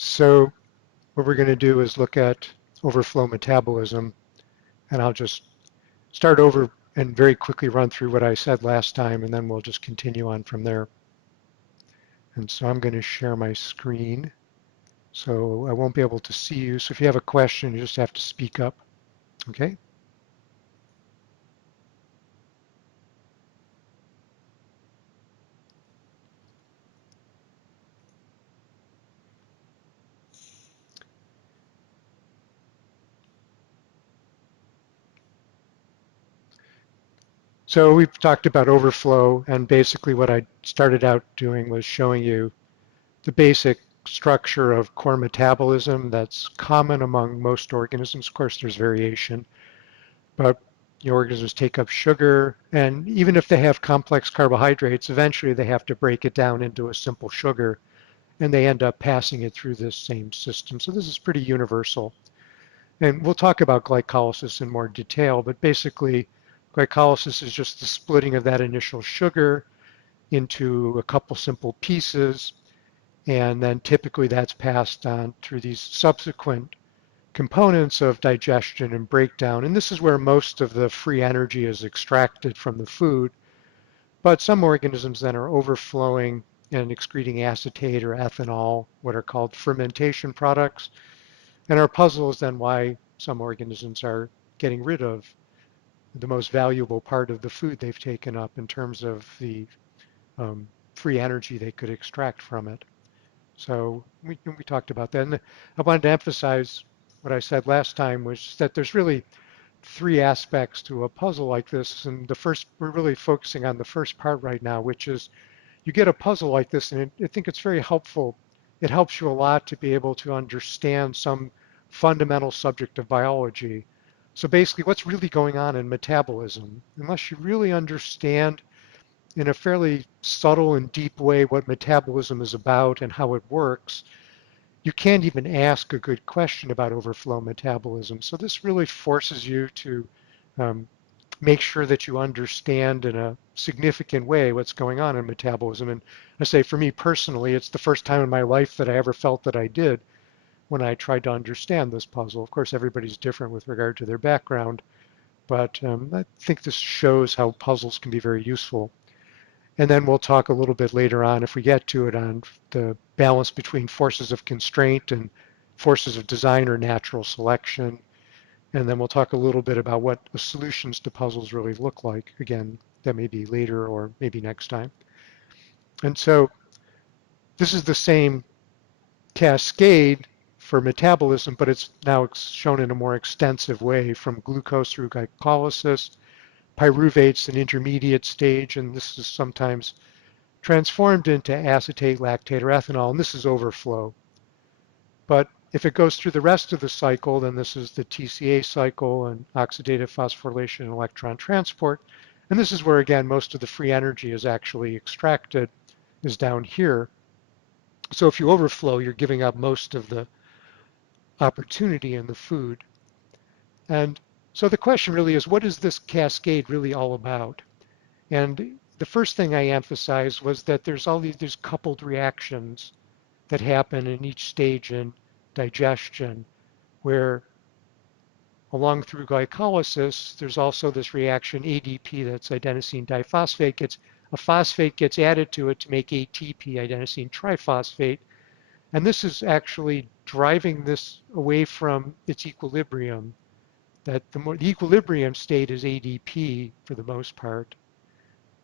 So what we're going to do is look at overflow metabolism, and I'll just start over and very quickly run through what I said last time, and then we'll just continue on from there. And so I'm going to share my screen. So I won't be able to see you. So if you have a question, you just have to speak up. Okay? So we've talked about overflow, and basically what I started out doing was showing you the basic structure of core metabolism that's common among most organisms. Of course, there's variation, but organisms take up sugar, and even if they have complex carbohydrates, eventually they have to break it down into a simple sugar, and they end up passing it through this same system. So this is pretty universal. And we'll talk about glycolysis in more detail, but basically glycolysis is just the splitting of that initial sugar into a couple simple pieces, and then typically that's passed on through these subsequent components of digestion and breakdown. And this is where most of the free energy is extracted from the food. But some organisms then are overflowing and excreting acetate or ethanol, what are called fermentation products. And our puzzle is then why some organisms are getting rid of the most valuable part of the food they've taken up in terms of the free energy they could extract from it. So we talked about that. And I wanted to emphasize what I said last time, was that there's really three aspects to a puzzle like this. And the first, we're really focusing on the first part right now, which is you get a puzzle like this, and I think it's very helpful. It helps you a lot to be able to understand some fundamental subject of biology. So basically, what's really going on in metabolism? Unless you really understand in a fairly subtle and deep way what metabolism is about and how it works, you can't even ask a good question about overflow metabolism. So this really forces you to um, make sure that you understand in a significant way what's going on in metabolism. And I say for me personally, it's the first time in my life that I ever felt that I did when I tried to understand this puzzle. Of course, everybody's different with regard to their background, but I think this shows how puzzles can be very useful. And then we'll talk a little bit later on, if we get to it, on the balance between forces of constraint and forces of design or natural selection. And then we'll talk a little bit about what the solutions to puzzles really look like. Again, that may be later or maybe next time. And so this is the same cascade for metabolism, but it's now shown in a more extensive way, from glucose through glycolysis, pyruvate's an intermediate stage, and this is sometimes transformed into acetate, lactate, or ethanol, and this is overflow. But if it goes through the rest of the cycle, then this is the TCA cycle and oxidative phosphorylation and electron transport. And this is where, again, most of the free energy is actually extracted, is down here. So if you overflow, you're giving up most of the opportunity in the food. And so the question really is, what is this cascade really all about? And the first thing I emphasized was that there's all these coupled reactions that happen in each stage in digestion, where along through glycolysis, there's also this reaction ADP, that's adenosine diphosphate, a phosphate gets added to it to make ATP, adenosine triphosphate. And this is actually driving this away from its equilibrium. That the equilibrium state is ADP for the most part.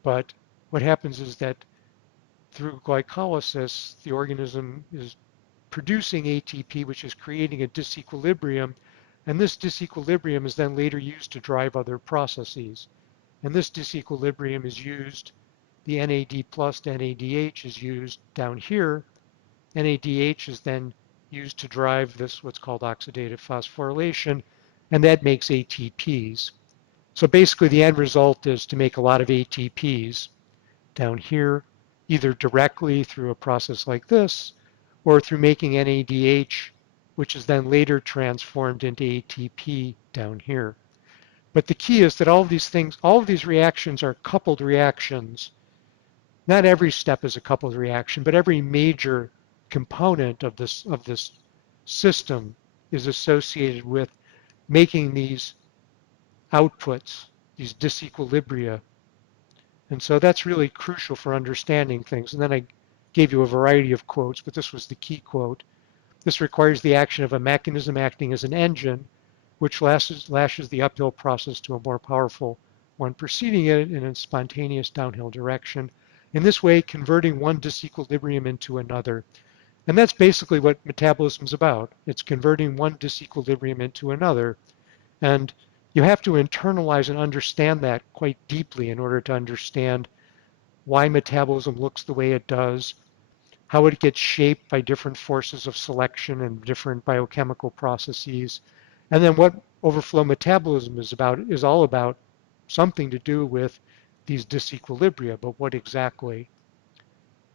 But what happens is that through glycolysis, the organism is producing ATP, which is creating a disequilibrium, and this disequilibrium is then later used to drive other processes. And this disequilibrium is used, the NAD plus to NADH is used down here. NADH is then used to drive this, what's called oxidative phosphorylation, and that makes ATPs. So basically the end result is to make a lot of ATPs down here, either directly through a process like this, or through making NADH, which is then later transformed into ATP down here. But the key is that all of these things, all of these reactions are coupled reactions. Not every step is a coupled reaction, but every major component of this system is associated with making these outputs, these disequilibria. And so that's really crucial for understanding things. And then I gave you a variety of quotes, but this was the key quote. This requires the action of a mechanism acting as an engine, which lashes the uphill process to a more powerful one preceding it in a spontaneous downhill direction. In this way, converting one disequilibrium into another. And that's basically what metabolism is about. It's converting one disequilibrium into another. And you have to internalize and understand that quite deeply in order to understand why metabolism looks the way it does, how it gets shaped by different forces of selection and different biochemical processes. And then what overflow metabolism is all about something to do with these disequilibria, but what exactly?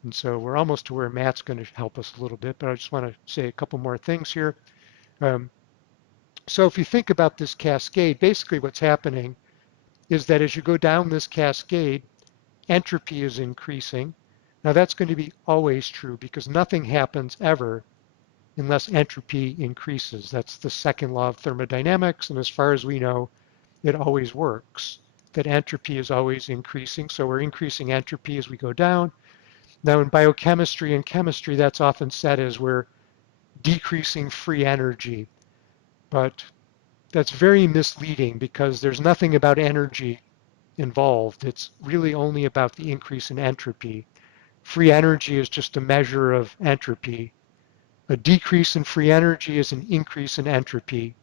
And so we're almost to where Matt's going to help us a little bit, but I just want to say a couple more things here. Um, so if you think about this cascade, basically what's happening is that as you go down this cascade, entropy is increasing. Now that's going to be always true because nothing happens ever unless entropy increases. That's the second law of thermodynamics, and as far as we know, it always works, that entropy is always increasing. So we're increasing entropy as we go down. Now in biochemistry and chemistry, that's often said as we're decreasing free energy, but that's very misleading because there's nothing about energy involved. It's really only about the increase in entropy. Free energy is just a measure of entropy. A decrease in free energy is an increase in entropy,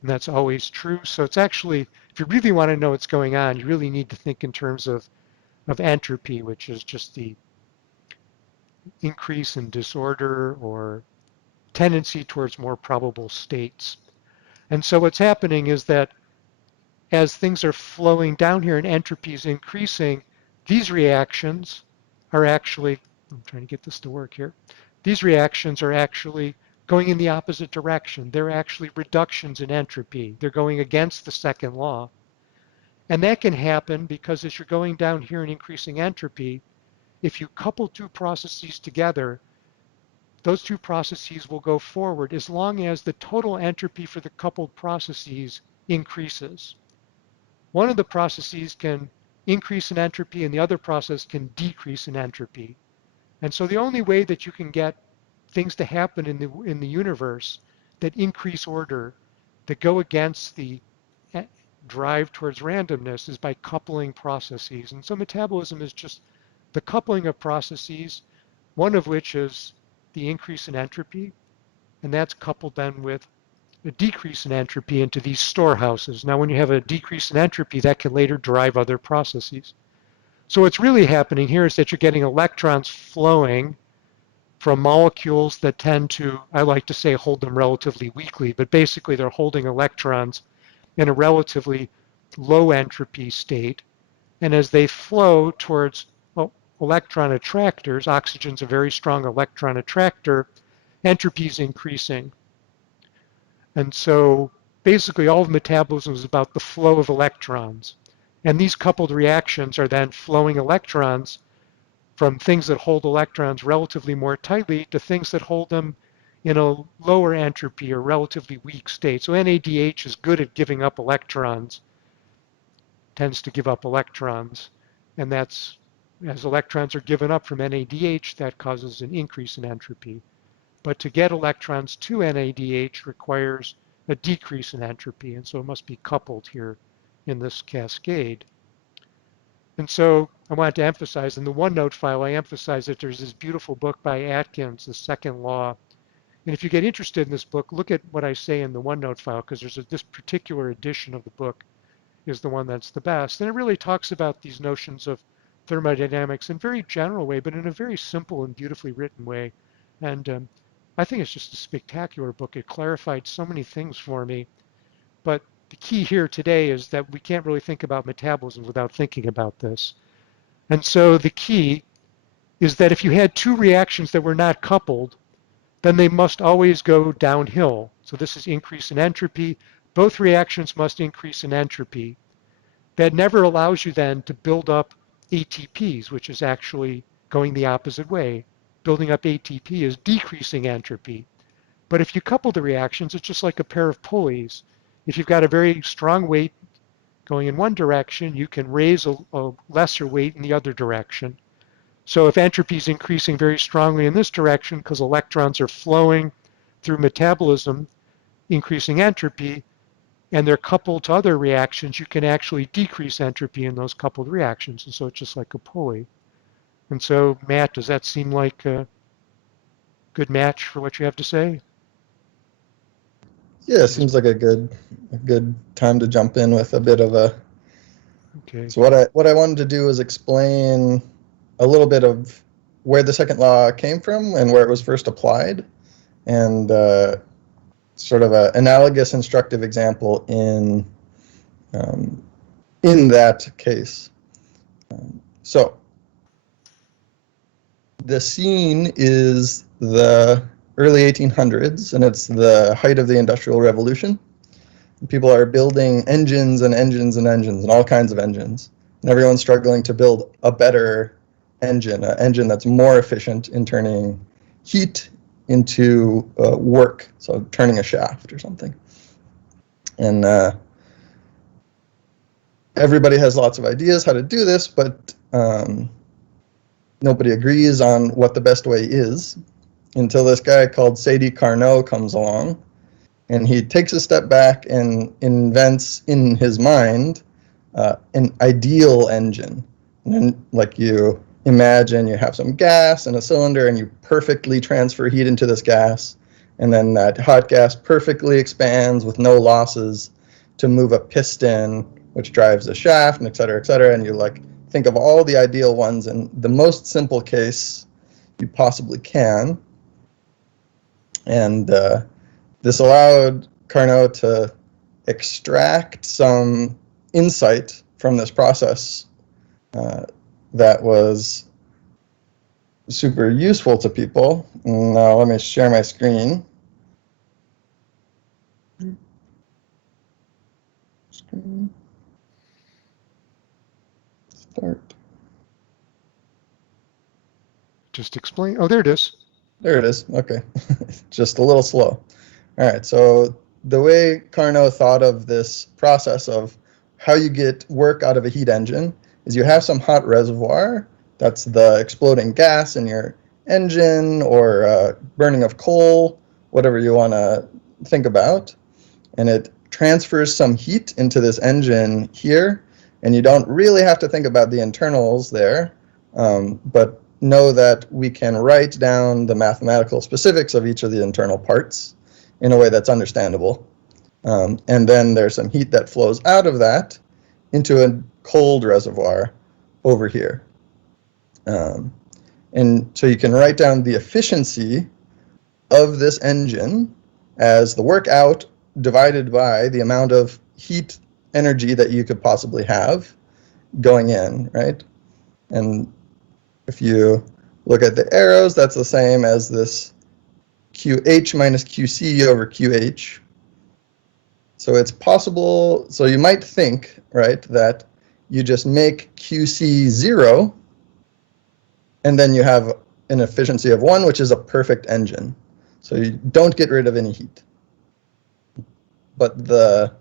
and that's always true. So it's actually, if you really want to know what's going on, you really need to think in terms of entropy, which is just the increase in disorder or tendency towards more probable states. And so what's happening is that as things are flowing down here and entropy is increasing, these reactions are actually, I'm trying to get this to work here, these reactions are actually going in the opposite direction. They're actually reductions in entropy. They're going against the second law. And that can happen because as you're going down here and increasing entropy, if you couple two processes together, those two processes will go forward as long as the total entropy for the coupled processes increases. One of the processes can increase in entropy and the other process can decrease in entropy. And so the only way that you can get things to happen in the universe that increase order, that go against the drive towards randomness is by coupling processes. And so metabolism is just the coupling of processes, one of which is the increase in entropy, and that's coupled then with a decrease in entropy into these storehouses. Now, when you have a decrease in entropy, that can later drive other processes. So what's really happening here is that you're getting electrons flowing from molecules that tend to, I like to say, hold them relatively weakly, but basically they're holding electrons in a relatively low entropy state. And as they flow towards electron attractors, oxygen's a very strong electron attractor, entropy is increasing. And so basically all of metabolism is about the flow of electrons. And these coupled reactions are then flowing electrons from things that hold electrons relatively more tightly to things that hold them in a lower entropy or relatively weak state. So NADH is good at giving up electrons, tends to give up electrons. And that's, as electrons are given up from NADH, that causes an increase in entropy. But to get electrons to NADH requires a decrease in entropy, and so it must be coupled here in this cascade. And so I wanted to emphasize, in the OneNote file, I emphasize that there's this beautiful book by Atkins, The Second Law. And if you get interested in this book, look at what I say in the OneNote file, because this particular edition of the book is the one that's the best. And it really talks about these notions of thermodynamics in a very general way, but in a very simple and beautifully written way. And I think it's just a spectacular book. It clarified so many things for me. But the key here today is that we can't really think about metabolism without thinking about this. And so the key is that if you had two reactions that were not coupled, then they must always go downhill. So this is increase in entropy. Both reactions must increase in entropy. That never allows you then to build up ATPs, which is actually going the opposite way. building up ATP is decreasing entropy. But if you couple the reactions, it's just like a pair of pulleys. If you've got a very strong weight going in one direction, you can raise a lesser weight in the other direction. So if entropy is increasing very strongly in this direction because electrons are flowing through metabolism, increasing entropy, and they're coupled to other reactions, you can actually decrease entropy in those coupled reactions. And so it's just like a pulley. And so, Matt, does that seem like a good match for what you have to say? Yeah, it seems like a good time to jump in with a bit of a. Okay. So what I wanted to do is explain a little bit of where the second law came from and where it was first applied, and sort of an analogous instructive example in that case. So the scene is the early 1800s, and it's the height of the Industrial Revolution. People are building engines and engines and engines and all kinds of engines, and everyone's struggling to build a better engine, an engine that's more efficient in turning heat into work, so turning a shaft or something. And everybody has lots of ideas how to do this, but nobody agrees on what the best way is until this guy called Sadi Carnot comes along, and he takes a step back and invents in his mind an ideal engine. And then, like, you imagine you have some gas in a cylinder and you perfectly transfer heat into this gas, and then that hot gas perfectly expands with no losses to move a piston which drives a shaft, and et cetera, and you like think of all the ideal ones in the most simple case you possibly can. And this allowed Carnot to extract some insight from this process that was super useful to people. Now let me share my screen. Start. Just explain. Oh, there it is. There it is. Okay. Just a little slow. All right. So the way Carnot thought of this process of how you get work out of a heat engine is you have some hot reservoir. That's the exploding gas in your engine, or burning of coal, whatever you want to think about. And it transfers some heat into this engine here. And you don't really have to think about the internals there, but know that we can write down the mathematical specifics of each of the internal parts in a way that's understandable. And then there's some heat that flows out of that into a cold reservoir over here. And so you can write down the efficiency of this engine as the work out divided by the amount of heat energy that you could possibly have going in, right? And if you look at the arrows, that's the same as this QH minus QC over QH. So it's possible, so you might think, right, that you just make QC 0, and then you have an efficiency of 1, which is a perfect engine. So you don't get rid of any heat. But the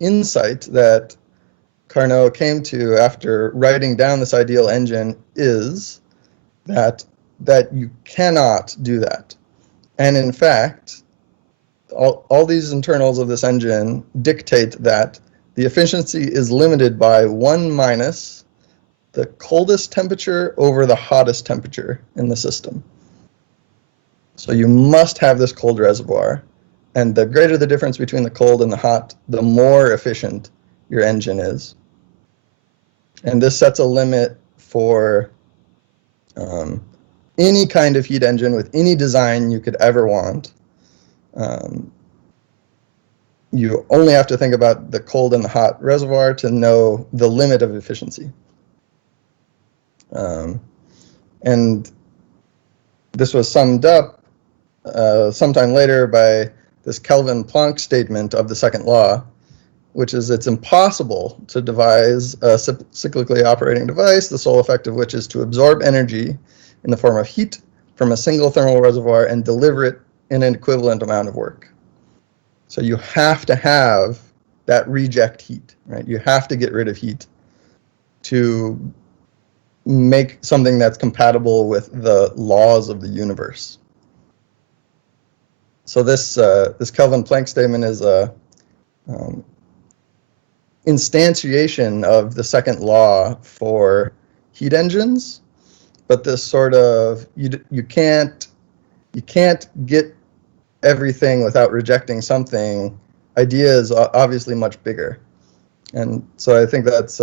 insight that Carnot came to after writing down this ideal engine is that you cannot do that. And in fact, all these internals of this engine dictate that the efficiency is limited by 1 minus the coldest temperature over the hottest temperature in the system. So you must have this cold reservoir. And the greater the difference between the cold and the hot, the more efficient your engine is. And this sets a limit for any kind of heat engine with any design you could ever want. You only have to think about the cold and the hot reservoir to know the limit of efficiency. And this was summed up sometime later by this Kelvin-Planck statement of the second law, which is it's impossible to devise a cyclically operating device, the sole effect of which is to absorb energy in the form of heat from a single thermal reservoir and deliver it in an equivalent amount of work. So you have to have that reject heat, right? You have to get rid of heat to make something that's compatible with the laws of the universe. So this Kelvin-Planck statement is a instantiation of the second law for heat engines, but this sort of you can't get everything without rejecting something. Idea is obviously much bigger, and so I think that's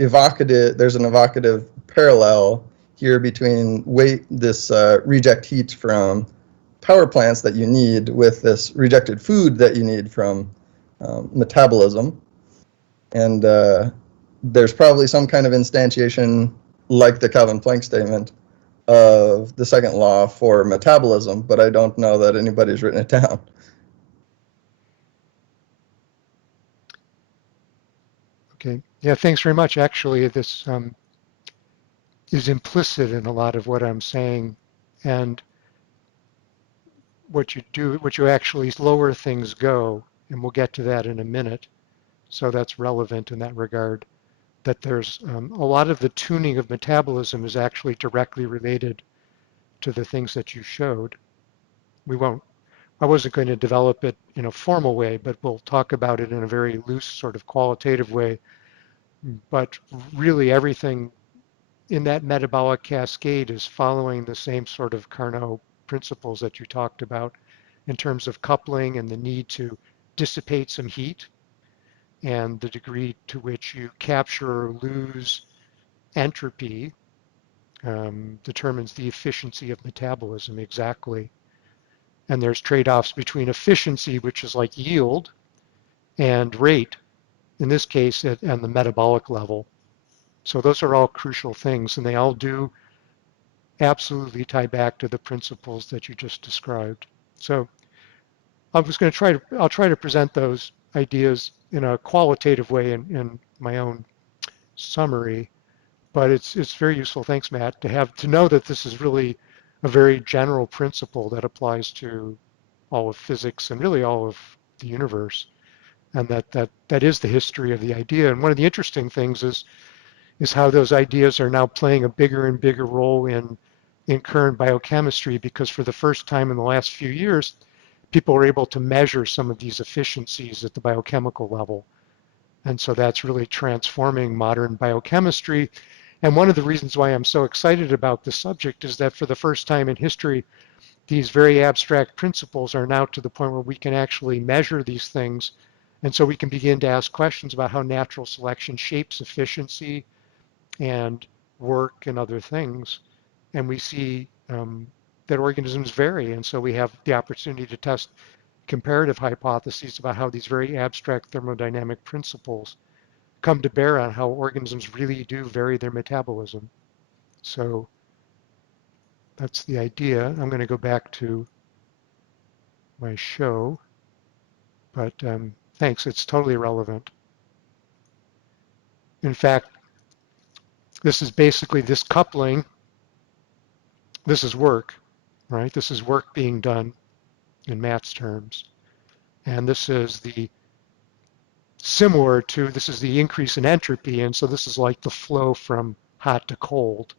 evocative. There's an evocative parallel here between this reject heat from power plants that you need with this rejected food that you need from metabolism. And there's probably some kind of instantiation like the Kelvin-Planck statement of the second law for metabolism, but I don't know that anybody's written it down. Okay. Yeah, thanks very much. Actually, this is implicit in a lot of what I'm saying. And what you actually lower things go, and we'll get to that in a minute. So that's relevant in that regard, that there's a lot of the tuning of metabolism is actually directly related to the things that you showed. I wasn't going to develop it in a formal way, but we'll talk about it in a very loose sort of qualitative way. But really everything in that metabolic cascade is following the same sort of Carnot principles that you talked about in terms of coupling and the need to dissipate some heat and the degree to which you capture or lose entropy determines the efficiency of metabolism exactly. And there's trade-offs between efficiency, which is like yield, and rate, in this case, and the metabolic level. So those are all crucial things, and they all do absolutely tie back to the principles that you just described. So I'll try to present those ideas in a qualitative way in my own summary, but it's very useful. Thanks, Matt, to know that this is really a very general principle that applies to all of physics and really all of the universe, and that is the history of the idea. And one of the interesting things is how those ideas are now playing a bigger and bigger role in current biochemistry, because for the first time in the last few years, people are able to measure some of these efficiencies at the biochemical level. And so that's really transforming modern biochemistry. And one of the reasons why I'm so excited about this subject is that for the first time in history, these very abstract principles are now to the point where we can actually measure these things. And so we can begin to ask questions about how natural selection shapes efficiency and work and other things. And we see that organisms vary. And so we have the opportunity to test comparative hypotheses about how these very abstract thermodynamic principles come to bear on how organisms really do vary their metabolism. So that's the idea. I'm going to go back to my show, but thanks, it's totally relevant. In fact, this is basically this coupling. This is work, right? This is work being done in Matt's terms. And this is the this is the increase in entropy. And so this is like the flow from hot to cold.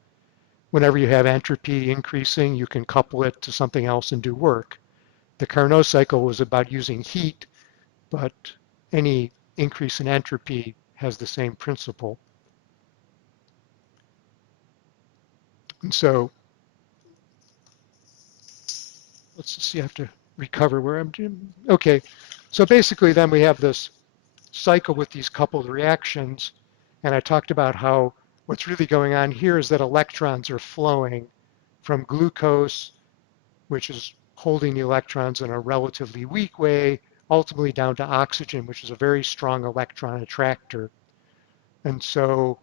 Whenever you have entropy increasing, you can couple it to something else and do work. The Carnot cycle was about using heat, but any increase in entropy has the same principle. And so let's see, I have to recover where I'm doing. Okay, so basically then we have this cycle with these coupled reactions, and I talked about how what's really going on here is that electrons are flowing from glucose, which is holding the electrons in a relatively weak way, ultimately down to oxygen, which is a very strong electron attractor. And so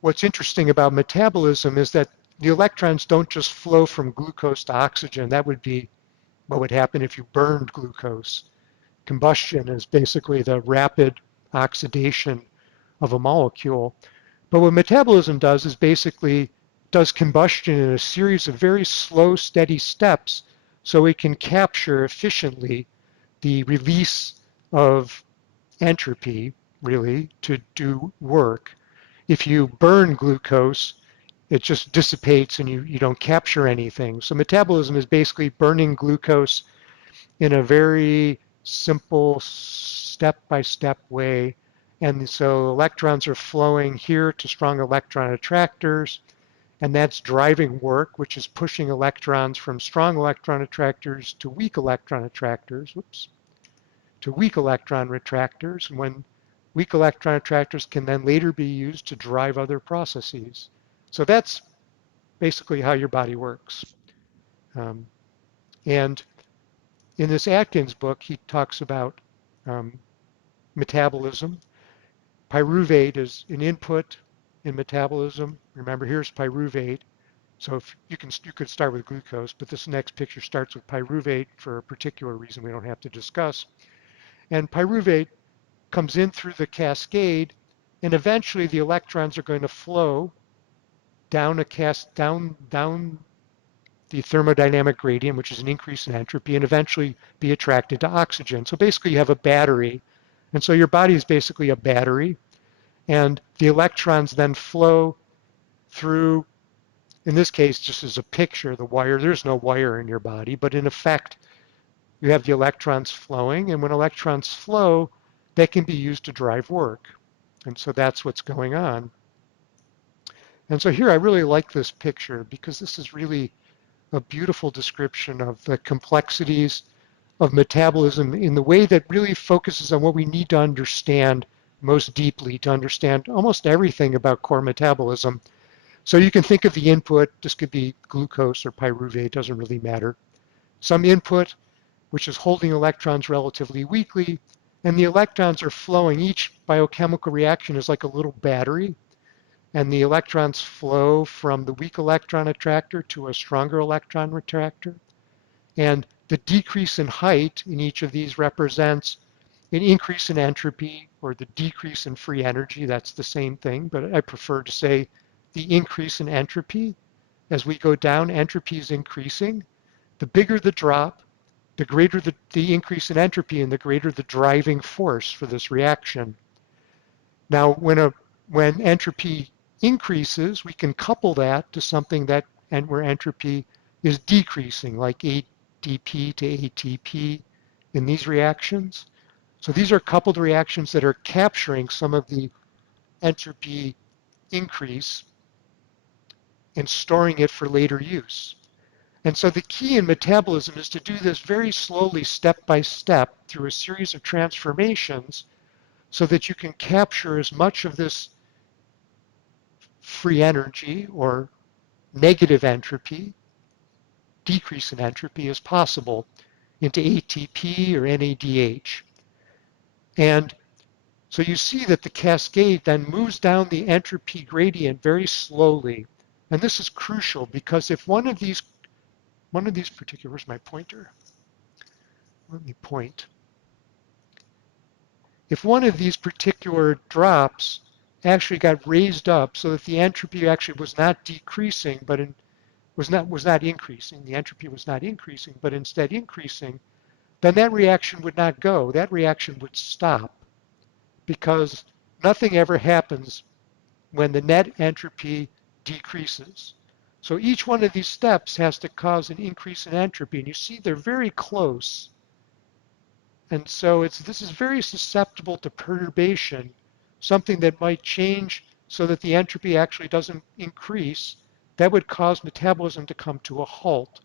what's interesting about metabolism is that the electrons don't just flow from glucose to oxygen. That would be what would happen if you burned glucose. Combustion is basically the rapid oxidation of a molecule. But what metabolism does is basically does combustion in a series of very slow, steady steps so it can capture efficiently the release of entropy, really, to do work. If you burn glucose, it just dissipates and you don't capture anything. So metabolism is basically burning glucose in a very simple step-by-step way. And so electrons are flowing here to strong electron attractors, and that's driving work, which is pushing electrons from strong electron attractors to weak electron attractors, to weak electron retractors, when weak electron attractors can then later be used to drive other processes. So that's basically how your body works. Um, and in this Atkins book, he talks about um, metabolism. Pyruvate is an input in metabolism. Remember, here's pyruvate. So if you could start with glucose, but this next picture starts with pyruvate for a particular reason we don't have to discuss. And pyruvate comes in through the cascade, and eventually the electrons are going to flow down down the thermodynamic gradient, which is an increase in entropy, and eventually be attracted to oxygen. So basically you have a battery. And so your body is basically a battery, and the electrons then flow through, in this case, just as a picture, the wire. There's no wire in your body, but in effect, you have the electrons flowing, and when electrons flow, they can be used to drive work. And so that's what's going on. And so here I really like this picture because this is really a beautiful description of the complexities of metabolism in the way that really focuses on what we need to understand most deeply to understand almost everything about core metabolism. So you can think of the input, this could be glucose or pyruvate, doesn't really matter. Some input, which is holding electrons relatively weakly, and the electrons are flowing. Each biochemical reaction is like a little battery, and the electrons flow from the weak electron attractor to a stronger electron retractor. And the decrease in height in each of these represents an increase in entropy or the decrease in free energy. That's the same thing, but I prefer to say the increase in entropy. As we go down, entropy is increasing. The bigger the drop, the greater the increase in entropy and the greater the driving force for this reaction. Now, when entropy increases, we can couple that to something that and where entropy is decreasing, like ADP to ATP in these reactions. So these are coupled reactions that are capturing some of the entropy increase and storing it for later use. And so the key in metabolism is to do this very slowly, step by step, through a series of transformations so that you can capture as much of this free energy or negative entropy, decrease in entropy as possible into ATP or NADH. And so you see that the cascade then moves down the entropy gradient very slowly. And this is crucial because if one of these particular, where's my pointer? Let me point. If one of these particular drops actually got raised up so that the entropy actually was not decreasing, but was not increasing, the entropy was not increasing, but instead increasing, then that reaction would not go. That reaction would stop because nothing ever happens when the net entropy decreases. So each one of these steps has to cause an increase in entropy, and you see they're very close. And so this is very susceptible to perturbation, something that might change so that the entropy actually doesn't increase. That would cause metabolism to come to a halt.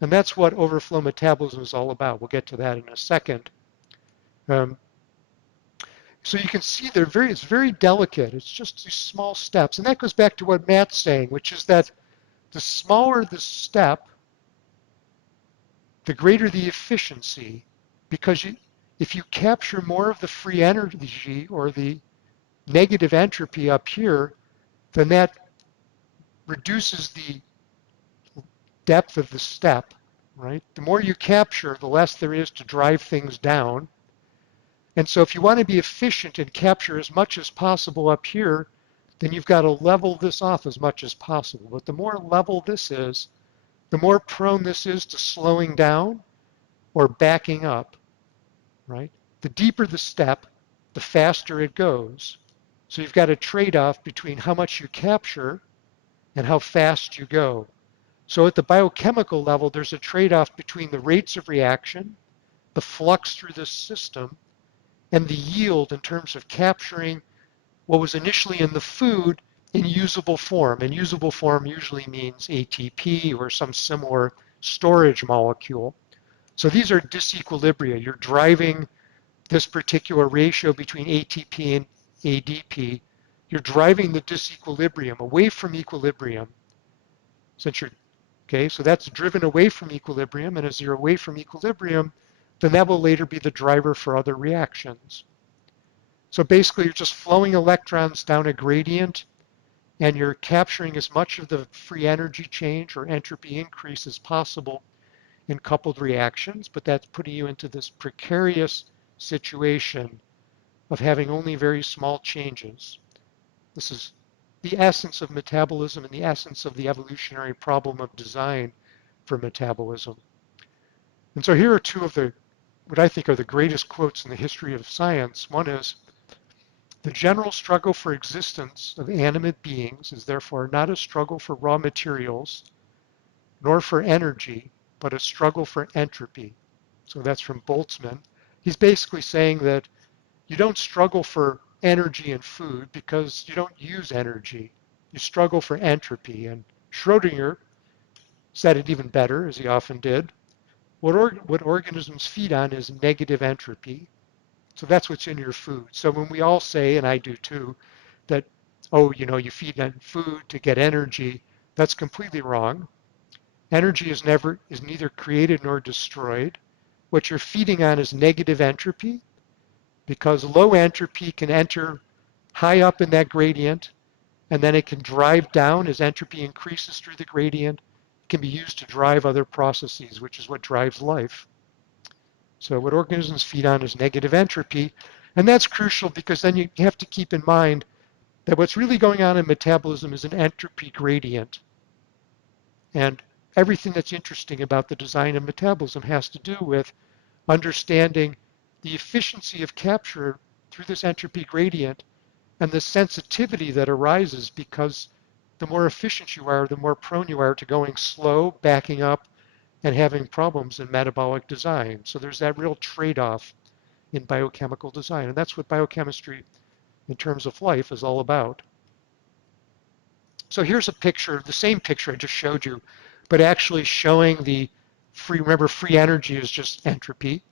And that's what overflow metabolism is all about. We'll get to that in a second. Um, so you can see it's very delicate. It's just these small steps. And that goes back to what Matt's saying, which is that the smaller the step, the greater the efficiency, because if you capture more of the free energy or the negative entropy up here, then that reduces the depth of the step, right? The more you capture, the less there is to drive things down. And so if you want to be efficient and capture as much as possible up here, then you've got to level this off as much as possible. But the more level this is, the more prone this is to slowing down or backing up, right? The deeper the step, the faster it goes. So you've got a trade-off between how much you capture and how fast you go. So at the biochemical level, there's a trade-off between the rates of reaction, the flux through the system, and the yield in terms of capturing what was initially in the food in usable form. And usable form usually means ATP or some similar storage molecule. So these are disequilibria. You're driving this particular ratio between ATP and ADP. You're driving the disequilibrium away from equilibrium. Since you're okay, so that's driven away from equilibrium, and as you're away from equilibrium, then that will later be the driver for other reactions. So basically, you're just flowing electrons down a gradient, and you're capturing as much of the free energy change or entropy increase as possible in coupled reactions, but that's putting you into this precarious situation of having only very small changes. This is the essence of metabolism and the essence of the evolutionary problem of design for metabolism. And so here are two of the what I think are the greatest quotes in the history of science. One is, "The general struggle for existence of animate beings is therefore not a struggle for raw materials, nor for energy, but a struggle for entropy." So that's from Boltzmann. He's basically saying that you don't struggle for energy and food because you don't use energy. You struggle for entropy. And Schrodinger said it even better, as he often did. What organisms feed on is negative entropy. So that's what's in your food. So when we all say, and I do too, that, oh, you feed on food to get energy, that's completely wrong. Energy is neither created nor destroyed. What you're feeding on is negative entropy, because low entropy can enter high up in that gradient, and then it can drive down as entropy increases through the gradient. It can be used to drive other processes, which is what drives life. So what organisms feed on is negative entropy, and that's crucial because then you have to keep in mind that what's really going on in metabolism is an entropy gradient. And everything that's interesting about the design of metabolism has to do with understanding the efficiency of capture through this entropy gradient and the sensitivity that arises because the more efficient you are, the more prone you are to going slow, backing up, and having problems in metabolic design. So there's that real trade-off in biochemical design. And that's what biochemistry in terms of life is all about. So here's a picture, the same picture I just showed you, but actually showing the remember free energy is just entropy.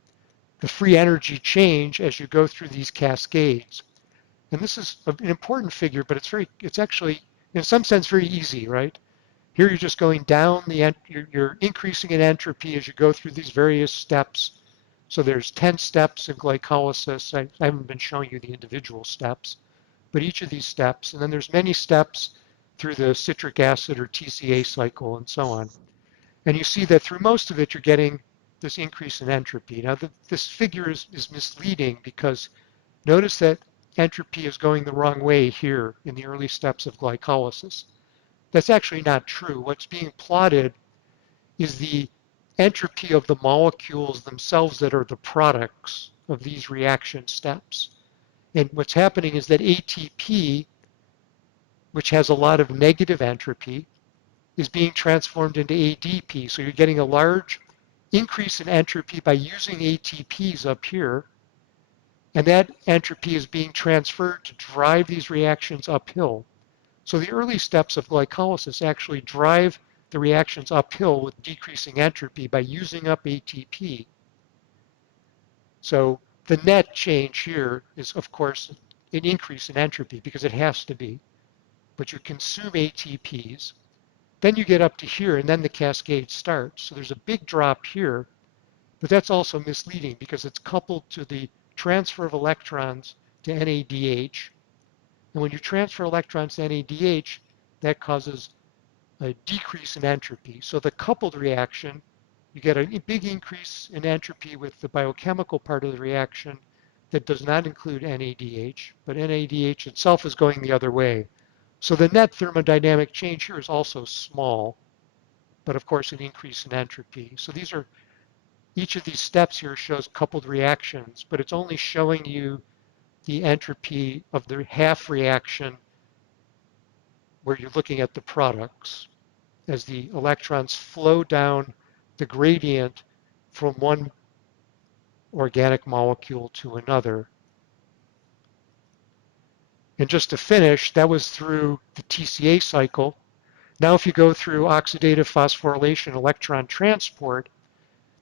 The free energy change as you go through these cascades. And this is an important figure, but it's actually, in some sense, very easy, right? Here you're just going down you're increasing in entropy as you go through these various steps. So there's 10 steps in glycolysis. I haven't been showing you the individual steps, but each of these steps, and then there's many steps through the citric acid or TCA cycle and so on. And you see that through most of it, you're getting this increase in entropy. Now, this figure is misleading because notice that entropy is going the wrong way here in the early steps of glycolysis. That's actually not true. What's being plotted is the entropy of the molecules themselves that are the products of these reaction steps. And what's happening is that ATP, which has a lot of negative entropy, is being transformed into ADP. So you're getting a large increase in entropy by using ATPs up here. And that entropy is being transferred to drive these reactions uphill. So the early steps of glycolysis actually drive the reactions uphill with decreasing entropy by using up ATP. So the net change here is, of course, an increase in entropy because it has to be. But you consume ATPs, then you get up to here, and then the cascade starts. So there's a big drop here, but that's also misleading because it's coupled to the transfer of electrons to NADH. And when you transfer electrons to NADH, that causes a decrease in entropy. So the coupled reaction, you get a big increase in entropy with the biochemical part of the reaction that does not include NADH, but NADH itself is going the other way. So the net thermodynamic change here is also small, but of course an increase in entropy. So these are, each of these steps here shows coupled reactions, but it's only showing you the entropy of the half reaction where you're looking at the products as the electrons flow down the gradient from one organic molecule to another. And just to finish, that was through the TCA cycle. Now if you go through oxidative phosphorylation electron transport,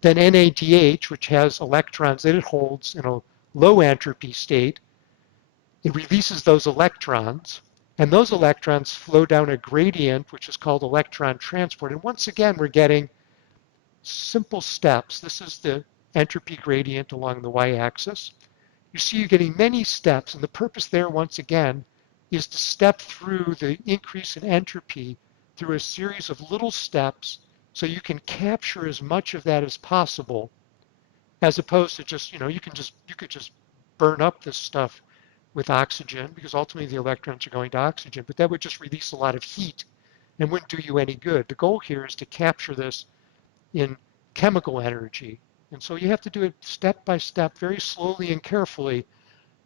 then NADH, which has electrons that it holds in a low entropy state, it releases those electrons, and those electrons flow down a gradient, which is called electron transport. And once again, we're getting simple steps. This is the entropy gradient along the y-axis. You see you're getting many steps, and the purpose there, once again, is to step through the increase in entropy through a series of little steps so you can capture as much of that as possible, as opposed to just, you could just burn up this stuff with oxygen, because ultimately the electrons are going to oxygen, but that would just release a lot of heat and wouldn't do you any good. The goal here is to capture this in chemical energy. And so you have to do it step by step, very slowly and carefully.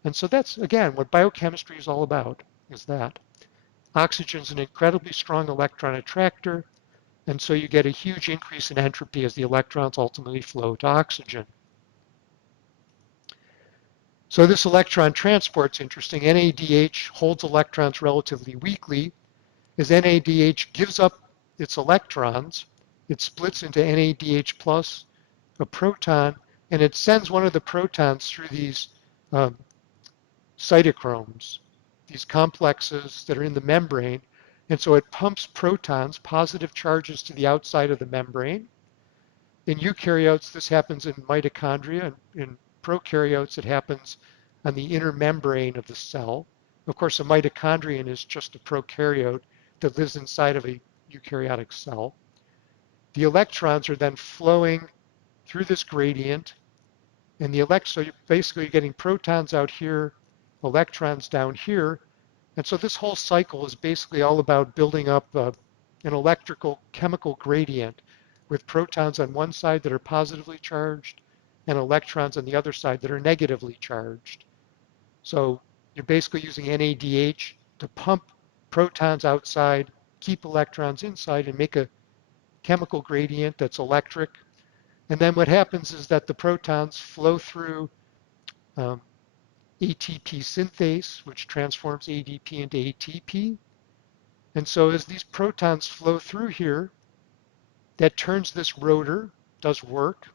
And so that's, again, what biochemistry is all about, is that. Oxygen is an incredibly strong electron attractor, and so you get a huge increase in entropy as the electrons ultimately flow to oxygen. So this electron transport's interesting. NADH holds electrons relatively weakly. As NADH gives up its electrons, it splits into NADH plus, a proton, and it sends one of the protons through these um, cytochromes, these complexes that are in the membrane. And so it pumps protons, positive charges, to the outside of the membrane. In eukaryotes, this happens in mitochondria, and in prokaryotes, it happens on the inner membrane of the cell. Of course, a mitochondrion is just a prokaryote that lives inside of a eukaryotic cell. The electrons are then flowing through this gradient, and so you're basically getting protons out here, electrons down here, and so this whole cycle is basically all about building up an electrical chemical gradient with protons on one side that are positively charged and electrons on the other side that are negatively charged. So you're basically using NADH to pump protons outside, keep electrons inside, and make a chemical gradient that's electric. And then what happens is that the protons flow through ATP synthase, which transforms ADP into ATP. And so as these protons flow through here, that turns this rotor, does work,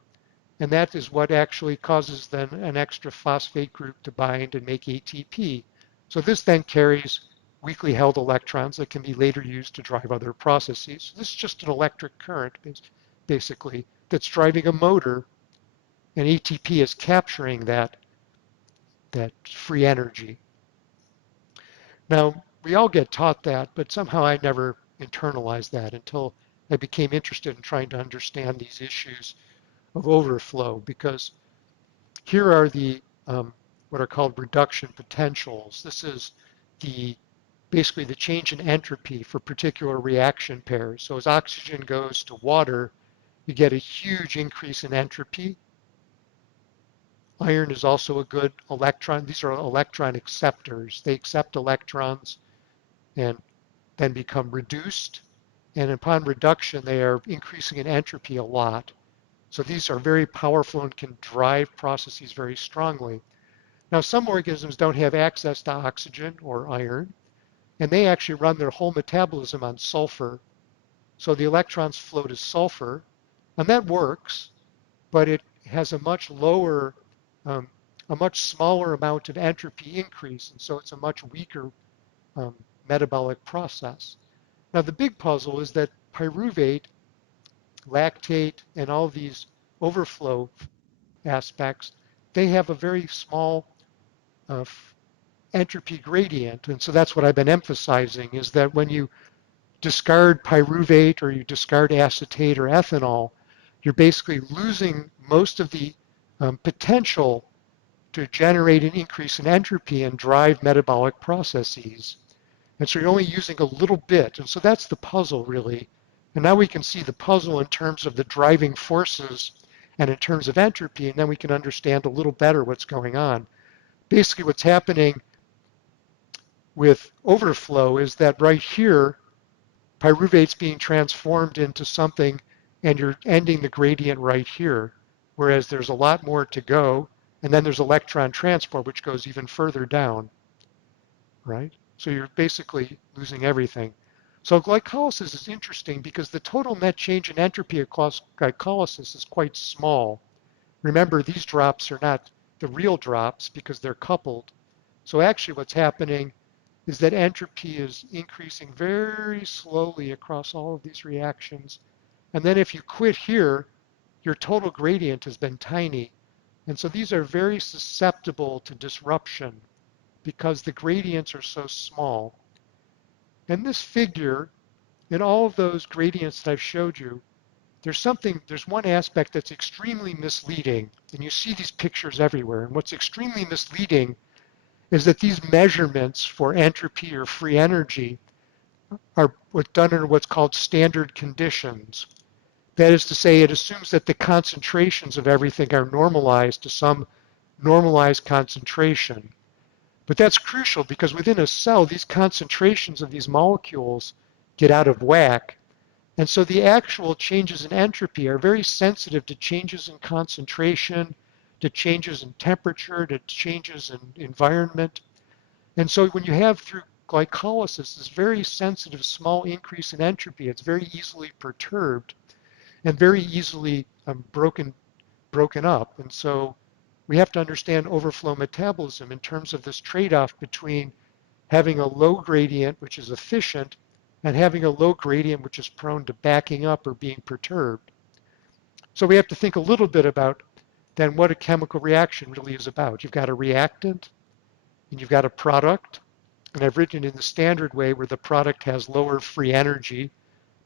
and that is what actually causes then an extra phosphate group to bind and make ATP. So this then carries weakly held electrons that can be later used to drive other processes. So this is just an electric current, basically, that's driving a motor, and ATP is capturing that free energy. Now, we all get taught that, but somehow I never internalized that until I became interested in trying to understand these issues of overflow, because here are the what are called reduction potentials. This is basically the change in entropy for particular reaction pairs. So as oxygen goes to water, you get a huge increase in entropy. Iron is also a good electron. These are electron acceptors. They accept electrons and then become reduced. And upon reduction, they are increasing in entropy a lot. So these are very powerful and can drive processes very strongly. Now, some organisms don't have access to oxygen or iron, and they actually run their whole metabolism on sulfur. So the electrons flow to sulfur, and that works, but it has a much lower, a much smaller amount of entropy increase, and so it's a much weaker um, metabolic process. Now, the big puzzle is that pyruvate, lactate, and all these overflow aspects, they have a very small uh, entropy gradient. And so that's what I've been emphasizing, is that when you discard pyruvate or you discard acetate or ethanol, you're basically losing most of the potential to generate an increase in entropy and drive metabolic processes. And so you're only using a little bit. And so that's the puzzle, really. And now we can see the puzzle in terms of the driving forces and in terms of entropy, and then we can understand a little better what's going on. Basically, what's happening with overflow is that right here, pyruvate's being transformed into something, and you're ending the gradient right here, whereas there's a lot more to go. And then there's electron transport, which goes even further down, right? So you're basically losing everything. So glycolysis is interesting because the total net change in entropy across glycolysis is quite small. Remember, these drops are not the real drops because they're coupled. So actually what's happening is that entropy is increasing very slowly across all of these reactions. And then if you quit here, your total gradient has been tiny. And so these are very susceptible to disruption because the gradients are so small. And this figure, in all of those gradients that I've showed you, there's one aspect that's extremely misleading. And you see these pictures everywhere. And what's extremely misleading is that these measurements for entropy or free energy are done under what's called standard conditions. That is to say, it assumes that the concentrations of everything are normalized to some normalized concentration. But that's crucial because within a cell, these concentrations of these molecules get out of whack. And so the actual changes in entropy are very sensitive to changes in concentration, to changes in temperature, to changes in environment. And so when you have through glycolysis this very sensitive small increase in entropy, it's very easily perturbed and very easily broken up. And so we have to understand overflow metabolism in terms of this trade-off between having a low gradient, which is efficient, and having a low gradient, which is prone to backing up or being perturbed. So we have to think a little bit about then what a chemical reaction really is about. You've got a reactant, and you've got a product, and I've written it in the standard way where the product has lower free energy,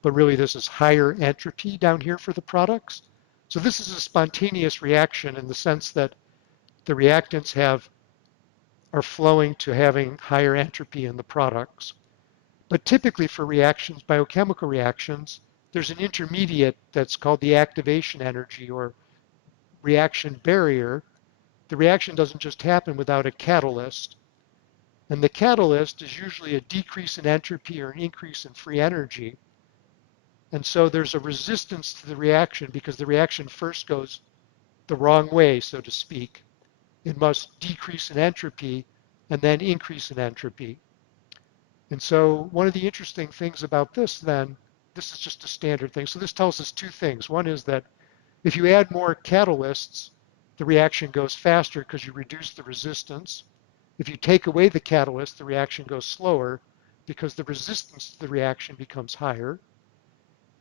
but really this is higher entropy down here for the products. So this is a spontaneous reaction in the sense that the reactants are flowing to having higher entropy in the products. But typically for reactions, biochemical reactions, there's an intermediate that's called the activation energy or reaction barrier. The reaction doesn't just happen without a catalyst. And the catalyst is usually a decrease in entropy or an increase in free energy. And so there's a resistance to the reaction because the reaction first goes the wrong way, so to speak. It must decrease in entropy and then increase in entropy. And so one of the interesting things about this then, this is just a standard thing. So this tells us two things. One is that if you add more catalysts, the reaction goes faster because you reduce the resistance. If you take away the catalyst, the reaction goes slower because the resistance to the reaction becomes higher.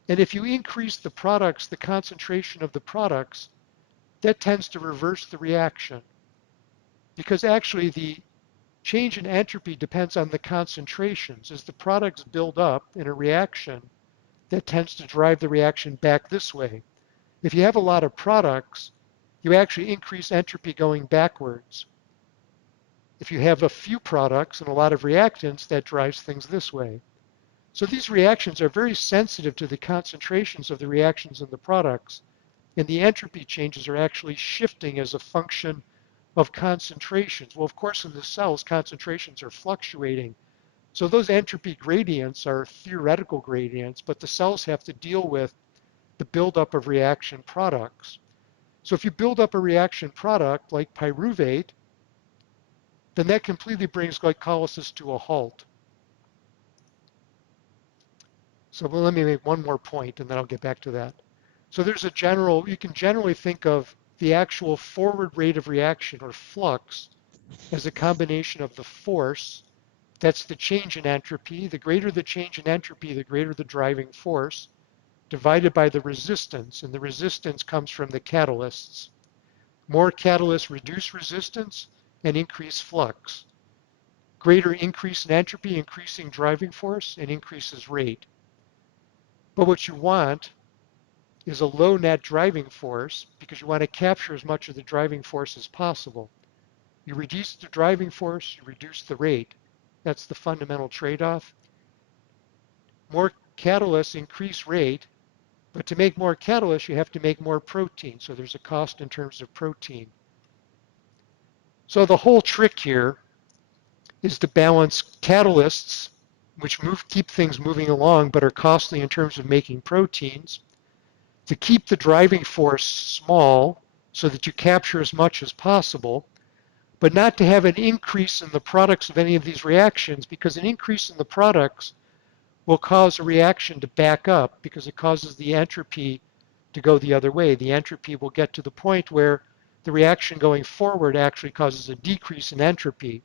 And if you increase the products, the concentration of the products, that tends to reverse the reaction because actually the change in entropy depends on the concentrations. As the products build up in a reaction, that tends to drive the reaction back this way. If you have a lot of products, you actually increase entropy going backwards. If you have a few products and a lot of reactants, that drives things this way. So these reactions are very sensitive to the concentrations of the reactions in the products, and the entropy changes are actually shifting as a function of concentrations. Well, of course, in the cells, concentrations are fluctuating. So those entropy gradients are theoretical gradients, but the cells have to deal with the buildup of reaction products. So if you build up a reaction product like pyruvate, then that completely brings glycolysis to a halt. So let me make one more point and then I'll get back to that. So there's a general, you can generally think of the actual forward rate of reaction or flux as a combination of the force, that's the change in entropy. The greater the change in entropy, the greater the driving force, divided by the resistance. And the resistance comes from the catalysts. More catalysts reduce resistance and increase flux. Greater increase in entropy, increasing driving force, and increases rate. But what you want is a low net driving force because you want to capture as much of the driving force as possible. You reduce the driving force, you reduce the rate. That's the fundamental trade-off. More catalysts increase rate, but to make more catalysts, you have to make more protein. So there's a cost in terms of protein. So the whole trick here is to balance catalysts, which keep things moving along but are costly in terms of making proteins, to keep the driving force small so that you capture as much as possible, but not to have an increase in the products of any of these reactions, because an increase in the products will cause a reaction to back up because it causes the entropy to go the other way. The entropy will get to the point where the reaction going forward actually causes a decrease in entropy.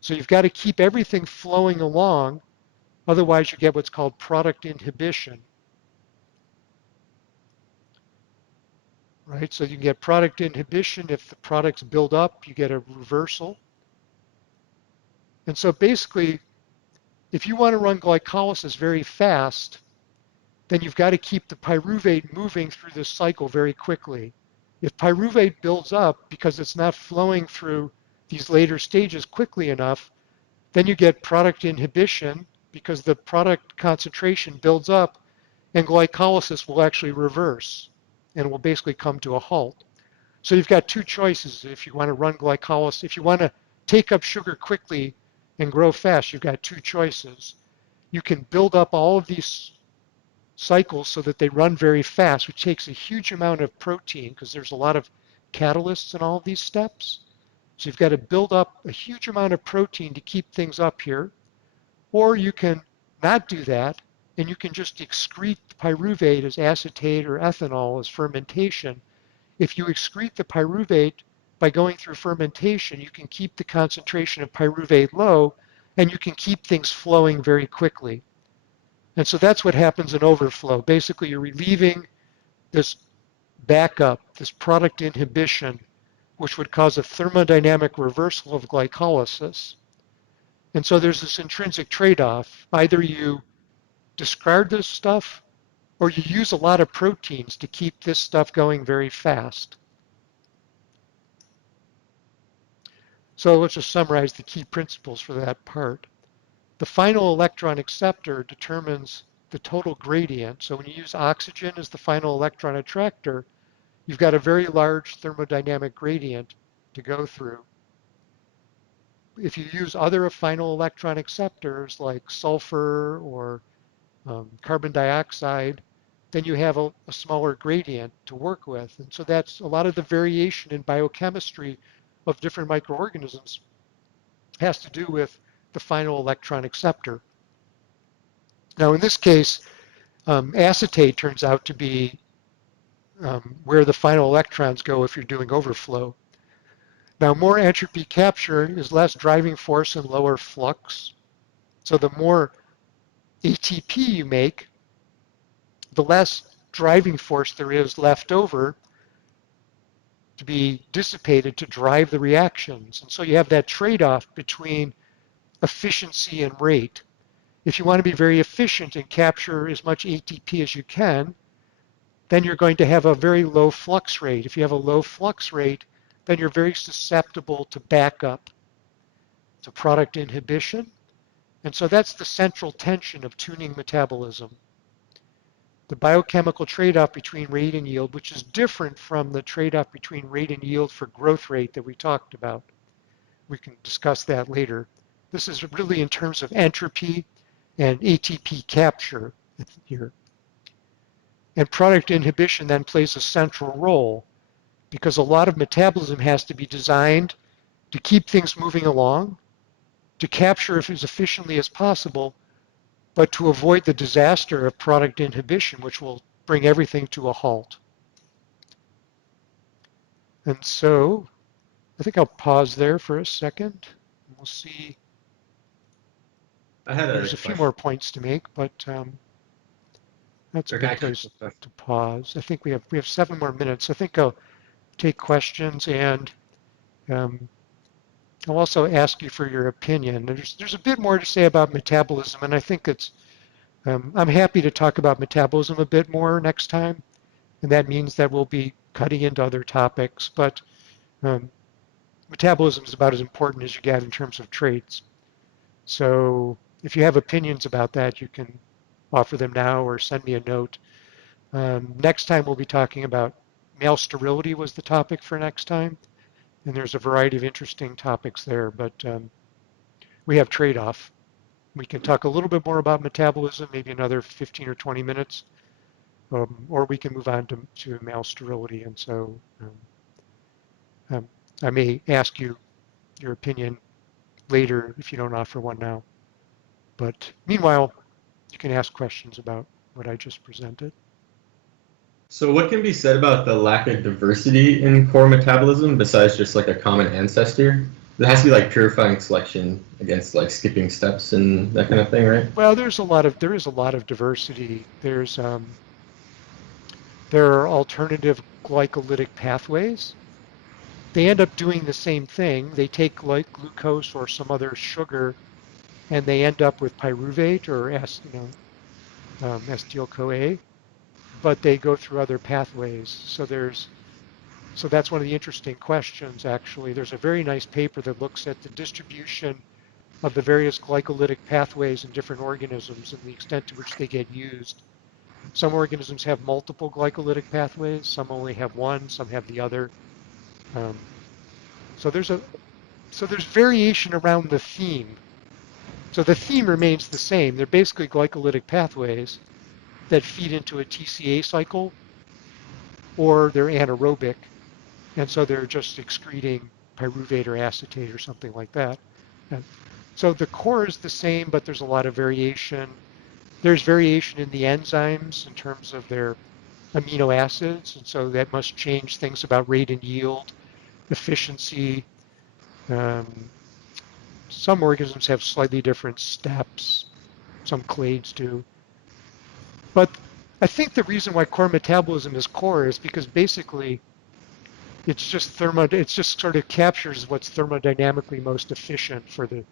So you've got to keep everything flowing along, otherwise you get what's called product inhibition. Right? So you can get product inhibition. If the products build up, you get a reversal. And so basically, if you want to run glycolysis very fast, then you've got to keep the pyruvate moving through this cycle very quickly. If pyruvate builds up because it's not flowing through these later stages quickly enough, then you get product inhibition because the product concentration builds up and glycolysis will actually reverse and will basically come to a halt. So you've got two choices if you want to run glycolysis. If you want to take up sugar quickly and grow fast, you've got two choices. You can build up all of these cycles so that they run very fast, which takes a huge amount of protein because there's a lot of catalysts in all of these steps. So you've got to build up a huge amount of protein to keep things up here. Or you can not do that, and you can just excrete the pyruvate as acetate or ethanol as fermentation. If you excrete the pyruvate by going through fermentation, you can keep the concentration of pyruvate low, and you can keep things flowing very quickly. And so that's what happens in overflow. Basically, you're relieving this backup, this product inhibition, which would cause a thermodynamic reversal of glycolysis. And so there's this intrinsic trade-off. Either you discard this stuff or you use a lot of proteins to keep this stuff going very fast. So let's just summarize the key principles for that part. The final electron acceptor determines the total gradient. So when you use oxygen as the final electron attractor, you've got a very large thermodynamic gradient to go through. If you use other final electron acceptors like sulfur or carbon dioxide, then you have a smaller gradient to work with. And so that's a lot of the variation in biochemistry of different microorganisms has to do with the final electron acceptor. Now in this case, acetate turns out to be where the final electrons go if you're doing overflow. Now more entropy capture is less driving force and lower flux. So the more ATP you make, the less driving force there is left over to be dissipated to drive the reactions. And so you have that trade-off between efficiency and rate. If you want to be very efficient and capture as much ATP as you can, then you're going to have a very low flux rate. If you have a low flux rate, then you're very susceptible to backup, to product inhibition. And so that's the central tension of tuning metabolism. The biochemical trade-off between rate and yield, which is different from the trade-off between rate and yield for growth rate that we talked about. We can discuss that later. This is really in terms of entropy and ATP capture here. And product inhibition then plays a central role because a lot of metabolism has to be designed to keep things moving along, to capture as efficiently as possible, but to avoid the disaster of product inhibition, which will bring everything to a halt. And so I think I'll pause there for a second. We'll see. I had There's a few more points to make, but that's a good place to pause. I think we have 7 more minutes. I think I'll take questions, and I'll also ask you for your opinion. There's a bit more to say about metabolism, and I think it's I'm happy to talk about metabolism a bit more next time, and that means that we'll be cutting into other topics, but metabolism is about as important as you get in terms of traits. So if you have opinions about that, you can offer them now or send me a note. Next time we'll be talking about male sterility was the topic for next time. And there's a variety of interesting topics there, but we have trade-off. We can talk a little bit more about metabolism, maybe another 15 or 20 minutes, or we can move on to male sterility. And so um, I may ask you your opinion later if you don't offer one now. But meanwhile, you can ask questions about what I just presented. So what can be said about the lack of diversity in core metabolism besides just like a common ancestor? There has to be like purifying selection against like skipping steps and that kind of thing, right? Well, there is a lot of diversity. There are alternative glycolytic pathways. They end up doing the same thing. They take like glucose or some other sugar, and they end up with pyruvate or acetyl-CoA, but they go through other pathways. So that's one of the interesting questions. Actually, there's a very nice paper that looks at the distribution of the various glycolytic pathways in different organisms and the extent to which they get used. Some organisms have multiple glycolytic pathways. Some only have one. Some have the other. Um, so there's variation around the theme. So the theme remains the same. They're basically glycolytic pathways that feed into a TCA cycle, or they're anaerobic, and so they're just excreting pyruvate or acetate or something like that. And so the core is the same, but there's a lot of variation. There's variation in the enzymes in terms of their amino acids, and so that must change things about rate and yield, efficiency. Um, some organisms have slightly different steps. Some clades do. But I think the reason why core metabolism is core is because basically it just sort of captures what's thermodynamically most efficient for the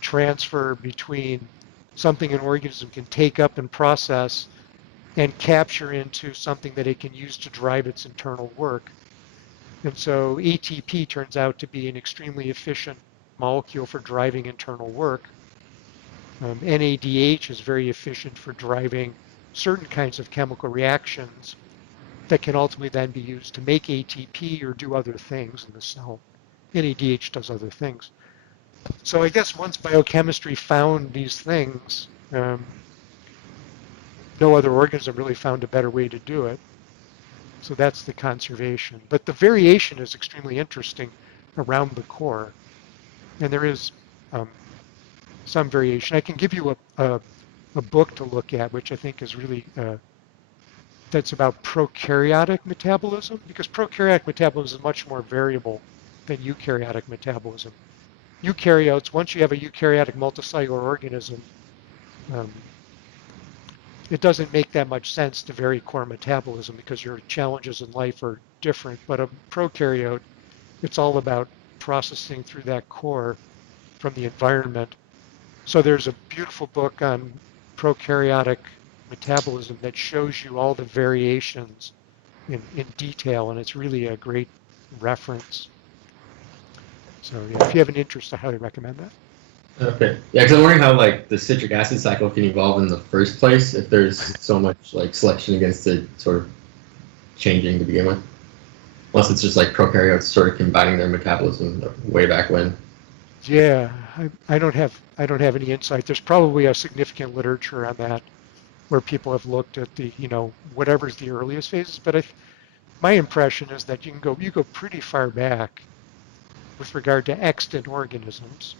transfer between something an organism can take up and process and capture into something that it can use to drive its internal work. And so ATP turns out to be an extremely efficient molecule for driving internal work. NADH is very efficient for driving certain kinds of chemical reactions that can ultimately then be used to make ATP or do other things in the cell. NADH does other things. So I guess once biochemistry found these things, no other organism really found a better way to do it. So that's the conservation. But the variation is extremely interesting around the core. And there is um, some variation. I can give you a book to look at, which I think is really, that's about prokaryotic metabolism, because prokaryotic metabolism is much more variable than eukaryotic metabolism. Eukaryotes, once you have a eukaryotic multicellular organism, um, it doesn't make that much sense to vary core metabolism because your challenges in life are different. But a prokaryote, it's all about processing through that core from the environment. So there's a beautiful book on prokaryotic metabolism that shows you all the variations in detail, and it's really a great reference. So yeah, if you have an interest, I highly recommend that. Okay. Yeah, because I'm wondering how like the citric acid cycle can evolve in the first place if there's so much like selection against it sort of changing to begin with. Unless it's just like prokaryotes sort of combining their metabolism way back when. Yeah, I don't have any insight. There's probably a significant literature on that where people have looked at the, whatever's the earliest phases. But my impression is that you go pretty far back with regard to extant organisms.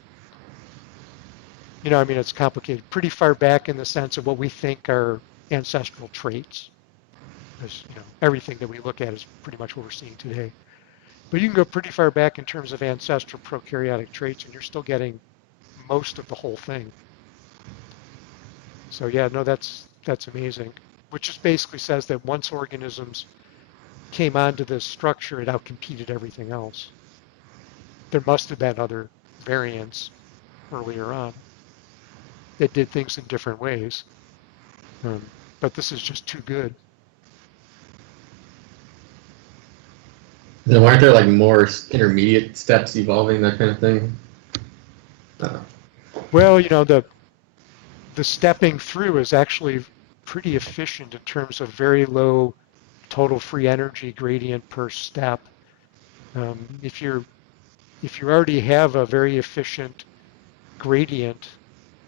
I mean, it's complicated. Pretty far back in the sense of what we think are ancestral traits. Because, everything that we look at is pretty much what we're seeing today. But you can go pretty far back in terms of ancestral prokaryotic traits, and you're still getting most of the whole thing. So yeah, no, that's amazing. Which just basically says that once organisms came onto this structure, it outcompeted everything else. There must have been other variants earlier on that did things in different ways. But this is just too good. Then why aren't there like more intermediate steps evolving, that kind of thing? I don't know. Well, the stepping through is actually pretty efficient in terms of very low total free energy gradient per step. If you already have a very efficient gradient,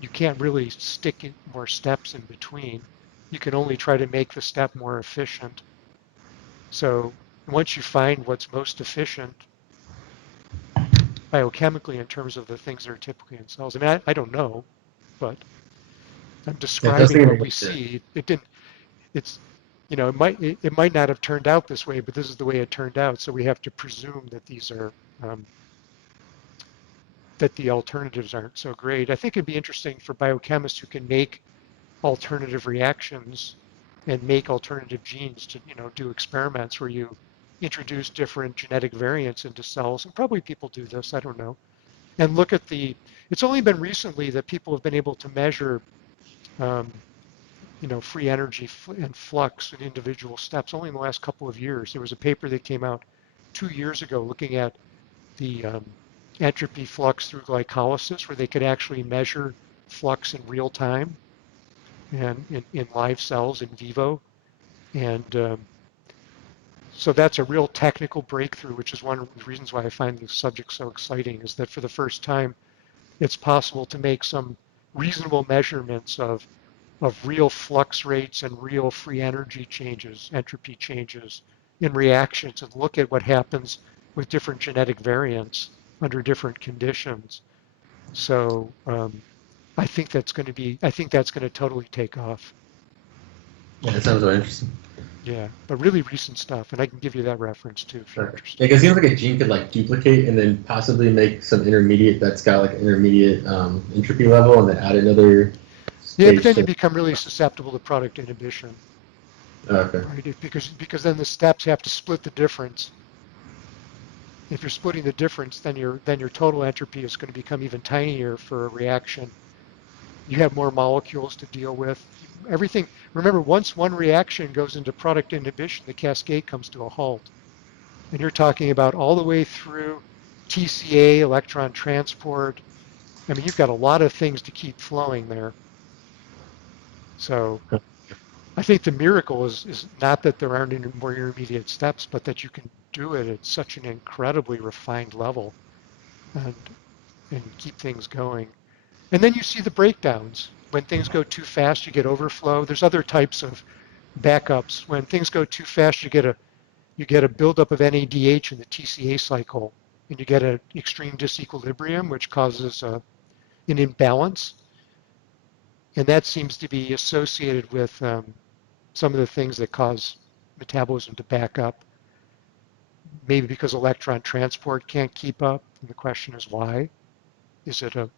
you can't really stick in more steps in between. You can only try to make the step more efficient. So once you find what's most efficient biochemically in terms of the things that are typically in cells, I mean, I don't know, but I'm Yeah, 'cause I was describing thinking what we like the, see. It didn't, it's, it might not have turned out this way, but this is the way it turned out. So we have to presume that these are, that the alternatives aren't so great. I think it'd be interesting for biochemists who can make alternative reactions and make alternative genes to, do experiments where you introduce different genetic variants into cells. And probably people do this, I don't know. And look at it's only been recently that people have been able to measure, um, free energy and flux in individual steps only in the last couple of years. There was a paper that came out 2 years ago looking at the entropy flux through glycolysis, where they could actually measure flux in real time and in live cells in vivo. And so that's a real technical breakthrough, which is one of the reasons why I find this subject so exciting, is that for the first time, it's possible to make some reasonable measurements of real flux rates and real free energy changes, entropy changes in reactions, and look at what happens with different genetic variants under different conditions. So I think that's going to totally take off. yeah, that sounds really interesting. Yeah, but really recent stuff, and I can give you that reference too if you're Okay. Yeah, interested. because it seems like a gene could like duplicate and then possibly make some intermediate that's got like an intermediate entropy level, and then add another Yeah, but stage then you to. become really susceptible to product inhibition, Okay. right? Because then the steps have to split the difference. If you're splitting the difference, then your total entropy is going to become even tinier for a reaction. You have more molecules to deal with. Everything. Remember, once one reaction goes into product inhibition, the cascade comes to a halt. And you're talking about all the way through TCA, electron transport. I mean, you've got a lot of things to keep flowing there. So I think the miracle is not that there aren't any more intermediate steps, but that you can do it at such an incredibly refined level and keep things going. And then you see the breakdowns. When things go too fast, you get overflow. There's other types of backups. When things go too fast, you get a buildup of NADH in the TCA cycle, and you get an extreme disequilibrium, which causes an imbalance. And that seems to be associated with some of the things that cause metabolism to back up. Maybe because electron transport can't keep up. And the question is why? Is it a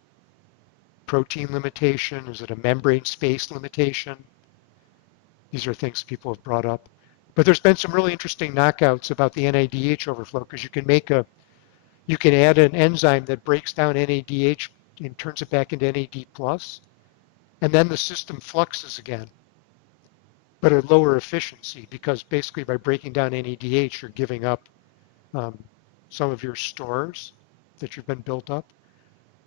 protein limitation? Is it a membrane space limitation? These are things people have brought up. But there's been some really interesting knockouts about the NADH overflow, because you can add an enzyme that breaks down NADH and turns it back into NAD plus, and then the system fluxes again, but at lower efficiency, because basically by breaking down NADH, you're giving up um, some of your stores that you've been built up.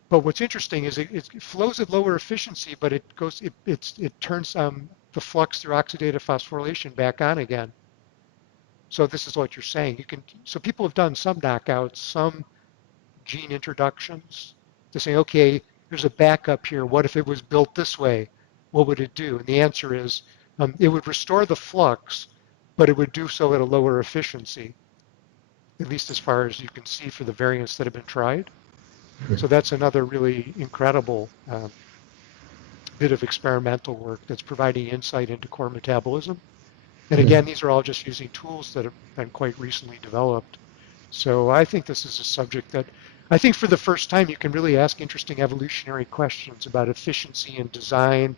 But what's interesting is it flows at lower efficiency, but it turns the flux through oxidative phosphorylation back on again. So this is what you're saying. So people have done some knockouts, some gene introductions to say, okay, there's a backup here. What if it was built this way? What would it do? And the answer is it would restore the flux, but it would do so at a lower efficiency, at least as far as you can see for the variants that have been tried. So that's another really incredible bit of experimental work that's providing insight into core metabolism. And again, these are all just using tools that have been quite recently developed. So I think this is a subject that I think for the first time you can really ask interesting evolutionary questions about efficiency and design,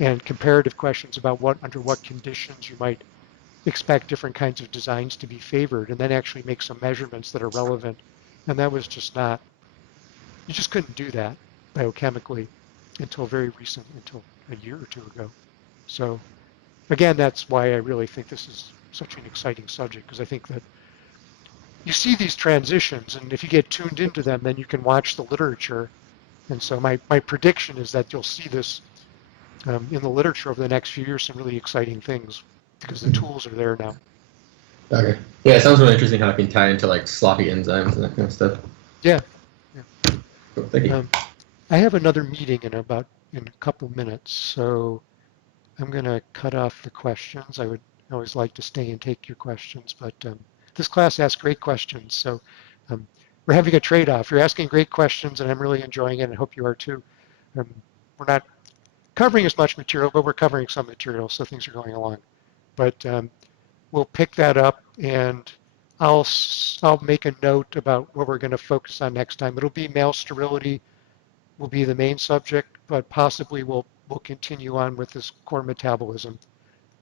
and comparative questions about under what conditions you might expect different kinds of designs to be favored, and then actually make some measurements that are relevant. And that was just not, you just couldn't do that biochemically until very recent, until a year or two ago. So again, that's why I really think this is such an exciting subject, because I think that you see these transitions, and if you get tuned into them, then you can watch the literature And so my prediction is that you'll see this in the literature over the next few years, some really exciting things because the tools are there now. Okay. Yeah, it sounds really interesting how it can tie into like sloppy enzymes and that kind of stuff. Yeah. Yeah. Cool. Thank you. I have another meeting in a couple minutes, so I'm going to cut off the questions. I would always like to stay and take your questions, but this class asks great questions, so um, we're having a trade-off. You're asking great questions, and I'm really enjoying it, and I hope you are too. We're not covering as much material, but we're covering some material, so things are going along. But we'll pick that up, and I'll make a note about what we're going to focus on next time. It'll be male sterility will be the main subject, but possibly we'll continue on with this core metabolism.